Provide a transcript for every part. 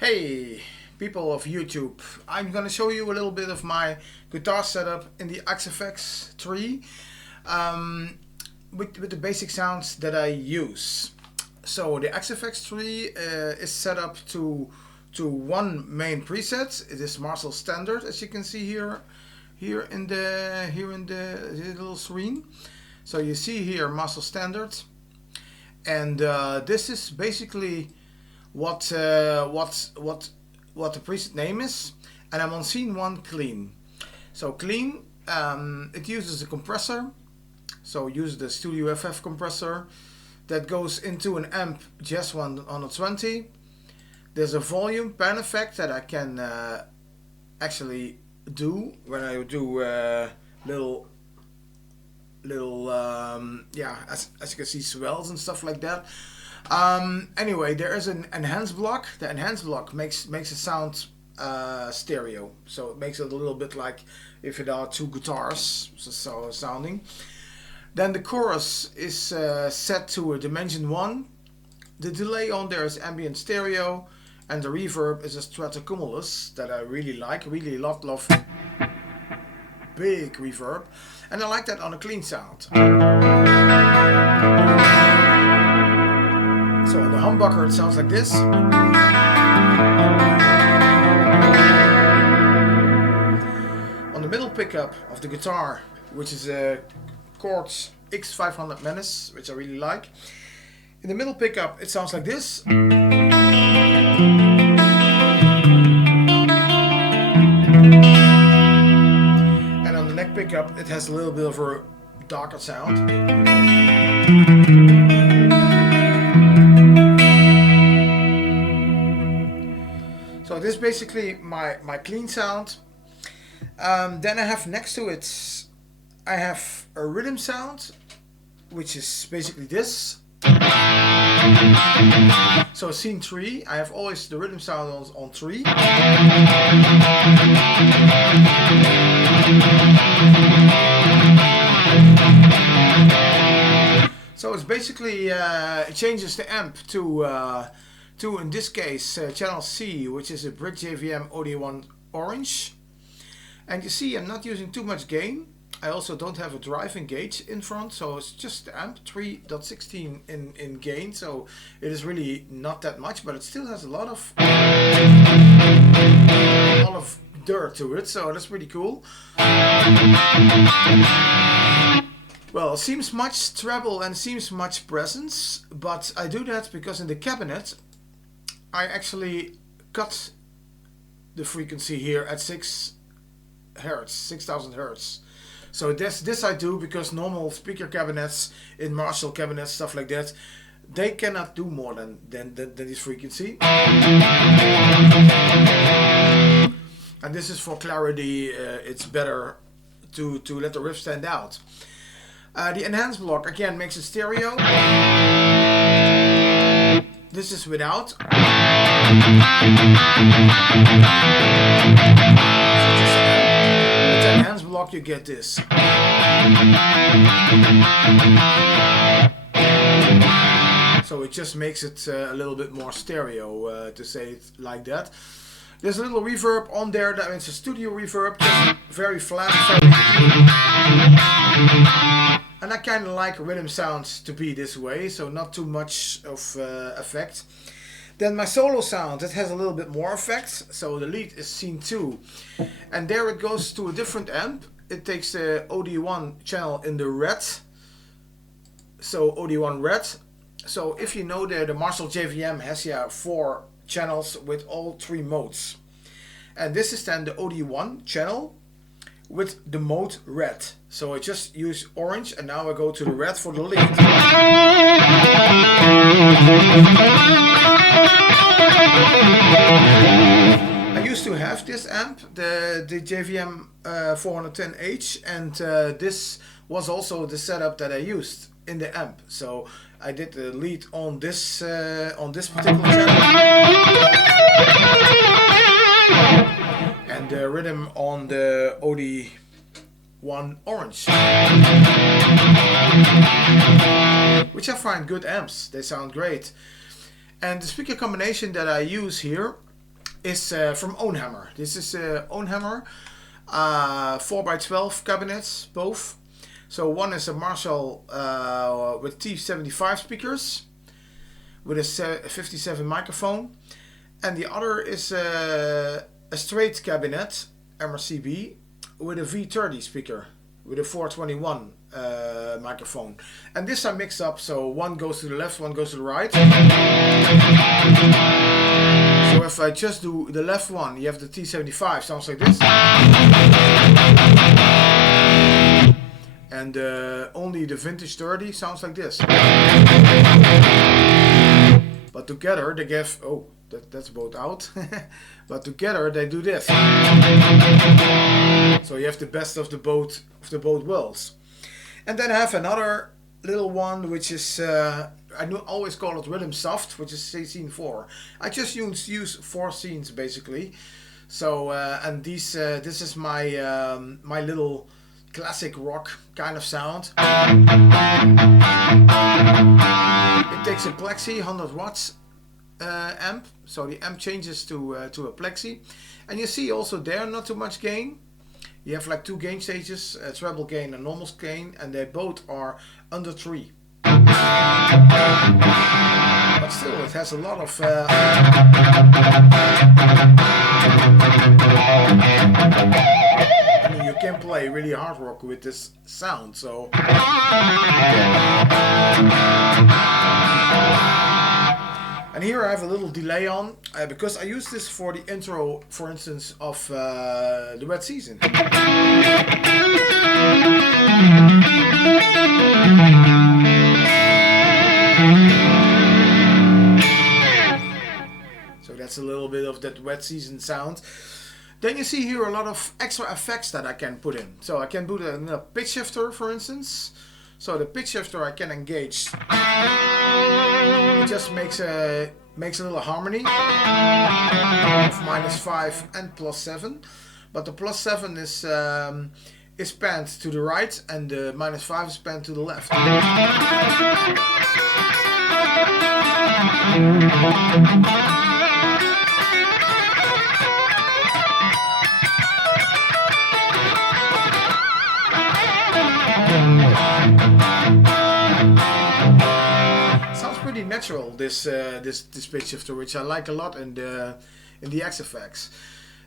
Hey people of YouTube, I'm gonna show you a little bit of my guitar setup in the XFX3 with the basic sounds that I use. So the XFX3 is set up to one main preset. It is Marshall Standard, as you can see here in the little screen. So you see here Marshall Standard, and this is basically what the preset name is, and I'm on scene 1 clean. So clean, it uses a compressor, so it uses the Studio FF compressor that goes into an amp Jazz 120. There's a volume pan effect that I can actually do when I do yeah, as you can see, swells and stuff like that. Anyway, there is an enhance block. The enhance block makes it sound stereo, so it makes it a little bit like if it are two guitars so sounding. Then the chorus is set to a dimension 1. The delay on there is ambient stereo, and the reverb is a Stratocumulus that I really like. Really love big reverb, and I like that on a clean sound. So on the humbucker it sounds like this. On the middle pickup of the guitar, which is a Chords X500 Menace, which I really like. In the middle pickup it sounds like this. And on the neck pickup it has a little bit of a darker sound. So this is basically my clean sound. Then I have next to it, I have a rhythm sound, which is basically this. So scene 3, I have always the rhythm sound on 3. So it's basically, it changes the amp to in this case channel C, which is a Bridge JVM OD1 orange. And you see I'm not using too much gain. I also don't have a driving gauge in front, so it's just the amp 3.16 in gain, so it is really not that much, but it still has a lot of dirt to it, so that's pretty cool. Well, it seems much treble and seems much presence, but I do that because in the cabinet I actually cut the frequency here at 6 hertz, 6000 hertz. So this I do because normal speaker cabinets in Marshall cabinets, stuff like that, they cannot do more than this frequency. And this is for clarity. It's better to let the riff stand out. The enhance block again makes it stereo. This is without. With the enhance block you get this. So it just makes it a little bit more stereo, to say it like that. There's a little reverb on there, that means a studio reverb, just very flat, very even. And I kind of like rhythm sounds to be this way, so not too much of effect. Then my solo sound, it has a little bit more effect. So the lead is scene 2, and there it goes to a different amp. It takes the OD1 channel in the red, so OD1 red. So if you know the Marshall JVM has 4 channels with all 3 modes, and this is then the OD1 channel with the mode red. So I just use orange, and now I go to the red for the lead. I used to have this amp, the JVM 410H, and this was also the setup that I used in the amp. So I did the lead on this particular channel, and the rhythm on the OD1 orange, which I find good amps. They sound great. And the speaker combination that I use here is from Ownhammer. This is Ownhammer 4x12 cabinets, both. So one is a Marshall with T75 speakers with a 57 microphone, and the other is a straight cabinet MRCB with a V30 speaker with a 421 microphone. And this I mix up, so one goes to the left, one goes to the right. So if I just do the left one, you have the T75, sounds like this. And only the vintage 30 sounds like this. But together they give, oh, that's both out. But together they do this. So you have the best of the both worlds. And then I have another little one, which is I always call it Rhythm Soft, which is scene 4. I just use 4 scenes basically. So and this is my my little classic rock kind of sound. It takes a Plexi 100 watts amp, so the amp changes to a Plexi, and you see also there not too much gain. You have like 2 gain stages, a treble gain and normal gain, and they both are under 3. But still, it has a lot of I mean, you can play really hard rock with this sound, so and here I have a little delay on because I use this for the intro, for instance, of the wet season. So that's a little bit of that wet season sound. Then you see here a lot of extra effects that I can put in. So I can put in a pitch shifter, for instance. So the pitch shifter I can engage. It just makes a little harmony of -5 and +7. But the +7 is panned to the right, and the -5 is panned to the left. Natural, this pitch shifter, which I like a lot in the XFX.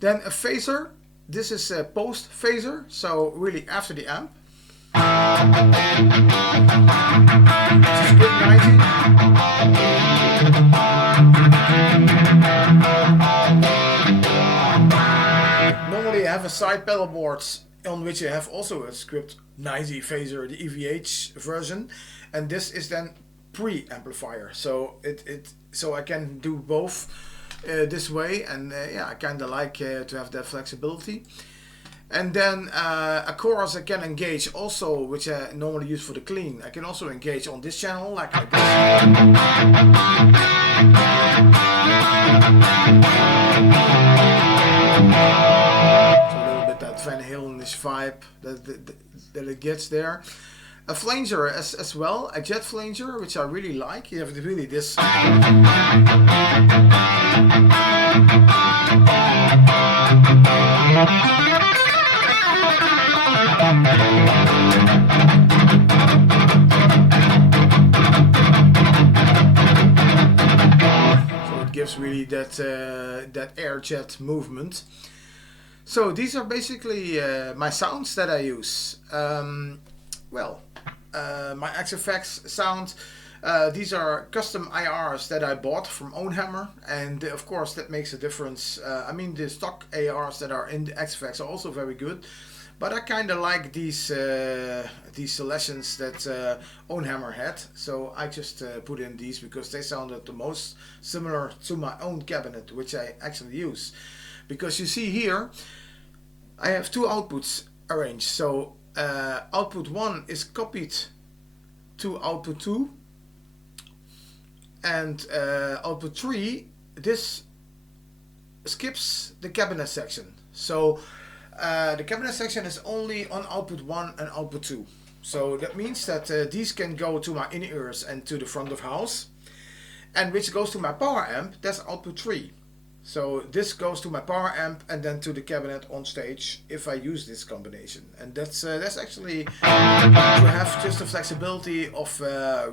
Then a phaser. This is a post phaser, so really after the amp. This is good 90. Normally I have a side pedal board on which I have also a script 90 phaser, the EVH version, and this is then pre-amplifier, so so I can do both this way, and yeah, I kind of like to have that flexibility. And then a chorus I can engage also, which I normally use for the clean. I can also engage on this channel like this. So a little bit that Van Halen-ish vibe that it gets there. A flanger as well, a jet flanger, which I really like. You have really this. So it gives really that air jet movement. So these are basically my sounds that I use. My XFX sound, these are custom IRs that I bought from Ownhammer, and of course that makes a difference. I mean, the stock ARs that are in the XFX are also very good, but I kind of like these selections that Ownhammer had, so I just put in these because they sounded the most similar to my own cabinet, which I actually use. Because you see here, I have 2 outputs arranged, so output 1 is copied to output 2, and output 3, this skips the cabinet section. So the cabinet section is only on output 1 and output 2. So that means that these can go to my in-ears and to the front of house, and which goes to my power amp, that's output 3. So this goes to my power amp and then to the cabinet on stage if I use this combination. And that's actually to have just the flexibility of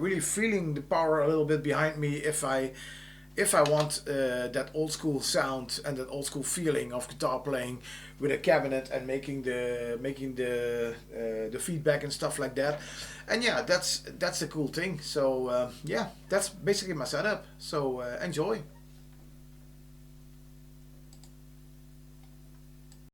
really feeling the power a little bit behind me if I want that old school sound and that old school feeling of guitar playing with a cabinet and making the feedback and stuff like that. And yeah, that's a cool thing. So yeah, that's basically my setup. So enjoy.